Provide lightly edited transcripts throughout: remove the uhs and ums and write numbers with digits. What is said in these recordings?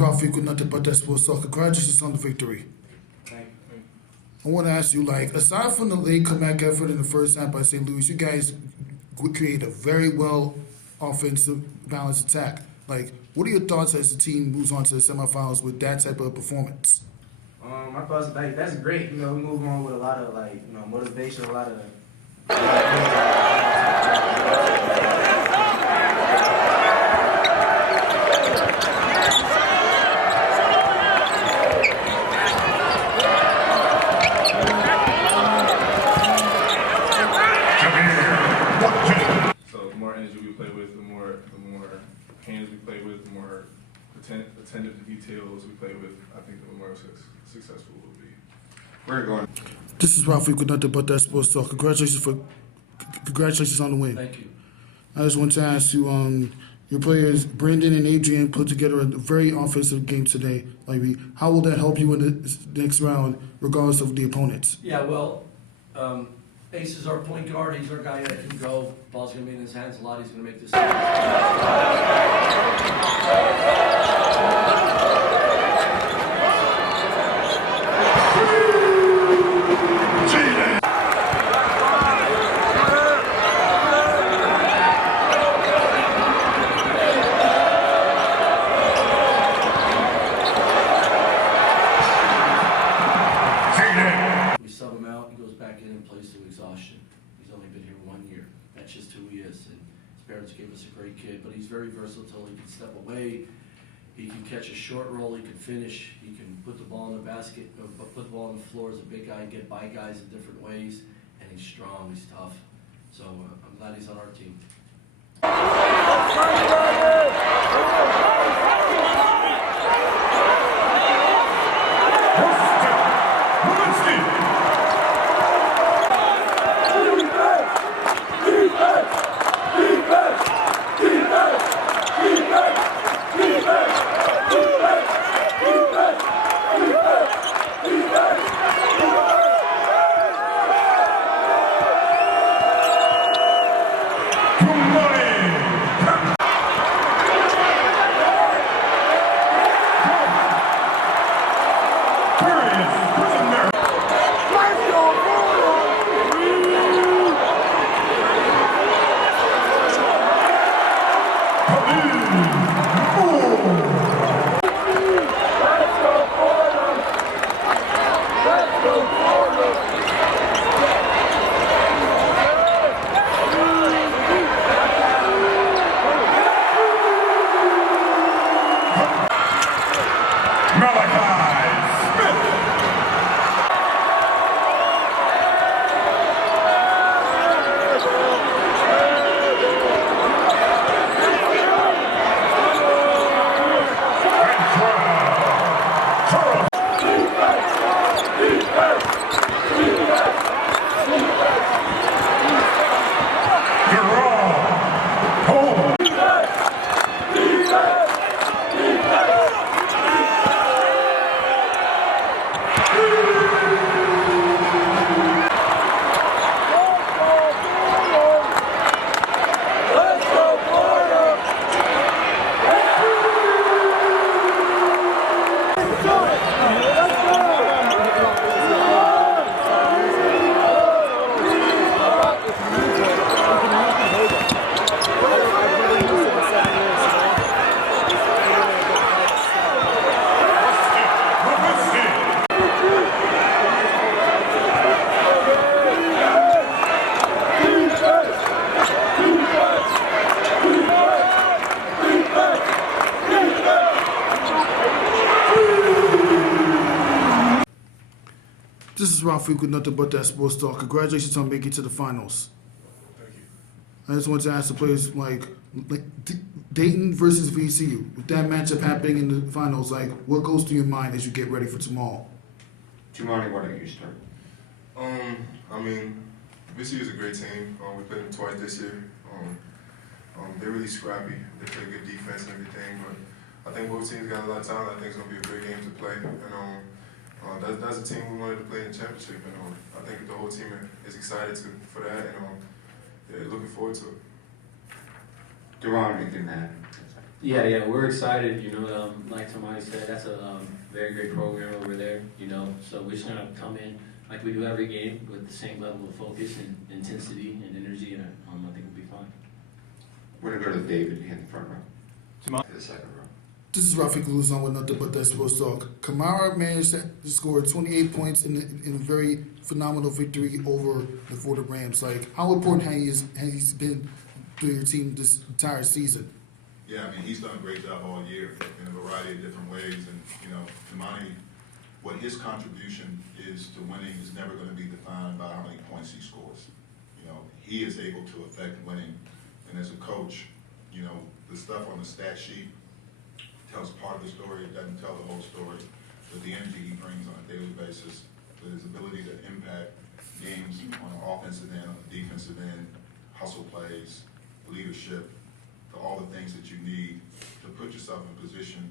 Ralph with nothing but that sports talk. Congratulations on the victory. Thank you. I want to ask you, aside from the late comeback effort in the first half by St. Louis, you guys create a very well offensive balanced attack. What are your thoughts as the team moves on to the semifinals with that type of performance? My thoughts that's great. We move on with a lot of motivation, a lot of. So the more energy we play with, the more hands we play with, the more attentive to details we play with, I think the more successful we'll be. Where are you going? This is Ralph with nothing but that sports talk. Congratulations on the win. Thank you. I just want to ask you, your players Brandon and Adrian put together a very offensive game today. How will that help you in the next round, regardless of the opponents? Yeah, well, Ace is our point guard. He's our guy that can go. Ball's going to be in his hands a lot. He's going to make this. We sub him out. He goes back in and plays to exhaustion. He's only been here 1 year. That's just who he is. And his parents gave us a great kid, but he's very versatile. He can step away. He can catch a short roll. He can finish. He can put the ball in the basket, put the ball on the floor as a big guy, get by guys in different ways. And he's strong. He's tough. So I'm glad he's on our team. This is Ralph with nothing but that sports talk. Congratulations on making it to the finals. Thank you. I just want to ask the players, Dayton versus VCU, with that matchup happening in the finals, what goes through your mind as you get ready for tomorrow? Tumani, why don't you start? VCU is a great team. We played them twice this year. They're really scrappy. They play good defense and everything, but I think both teams got a lot of talent. I think it's going to be a great game to play. And that's a team we wanted to play in the championship. And I think the whole team is excited for that, and they're looking forward to it. Duran, you can add. Yeah, we're excited. Like Tamani said, that's a very great program over there. So we're just gonna come in like we do every game with the same level of focus and intensity and energy, and I think we'll be fine. We're gonna go to David in the front row. To the second row. This is Rafiq Luzon with nothing but that sports talk. Kamara managed to score 28 points in a very phenomenal victory over the Fordham Rams. Like, how important has he been to your team this entire season? Yeah, I mean, he's done a great job all year in a variety of different ways. And, Kimani, what his contribution is to winning is never going to be defined by how many points he scores. He is able to affect winning. And as a coach, the stuff on the stat sheet tells part of the story, it doesn't tell the whole story. But the energy he brings on a daily basis, with his ability to impact games on the offensive end, on the defensive end, hustle plays, leadership, to all the things that you need to put yourself in position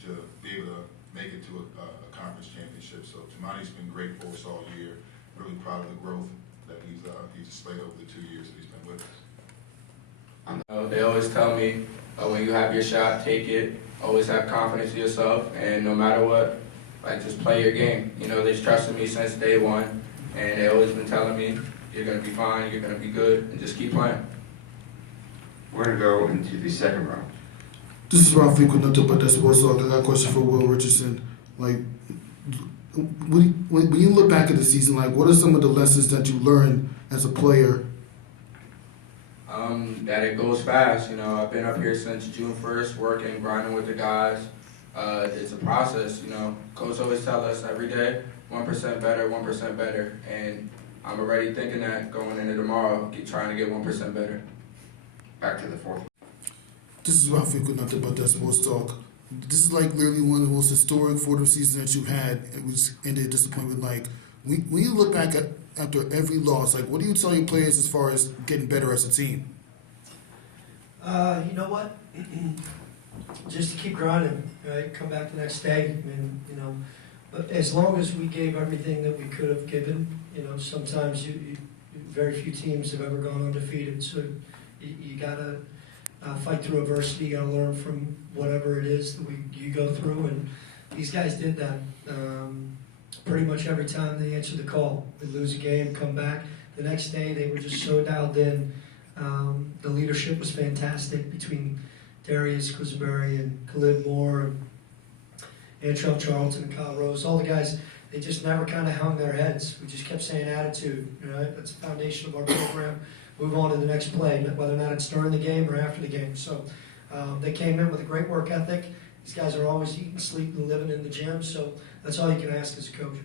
to be able to make it to a conference championship. So Tamani's been great for us all year. Really proud of the growth that he's displayed over the 2 years that he's been with us. They always tell me, when you have your shot, take it. Always have confidence in yourself, and no matter what, just play your game. They've trusted me since day one, and they always been telling me, you're going to be fine, you're going to be good, and just keep playing. We're gonna go into the second row. This is Rafiq with nothing but that sports talk. I got a question for Will Richardson. Like, when you look back at the season, what are some of the lessons that you learned as a player? That it goes fast. I've been up here since June 1st, working, grinding with the guys. It's a process. Coach always tell us every day, 1% better, 1% better. And I'm already thinking that going into tomorrow, trying to get 1% better. Back to the fourth. This is Rafiq with nothing but that sports talk. This is literally one of the most historic Fordham seasons that you've had. It was ended disappointment. When you look back after every loss, what do you tell your players as far as getting better as a team? You know what? Just to keep grinding, right? Come back the next day, and but as long as we gave everything that we could have given, sometimes very few teams have ever gone undefeated. So you gotta fight through adversity. You gotta learn from whatever it is that you go through, and these guys did that. Pretty much every time they answered the call, we lose a game, come back. The next day they were just so dialed in. The leadership was fantastic between Darius Quisberry and Khalid Moore and Antrell Charlton and Kyle Rose. All the guys, they just never kind of hung their heads. We just kept saying attitude. That's the foundation of our program. Move on to the next play, whether or not it's during the game or after the game. So they came in with a great work ethic. These guys are always eating, sleeping, living in the gym. So that's all you can ask as a coach.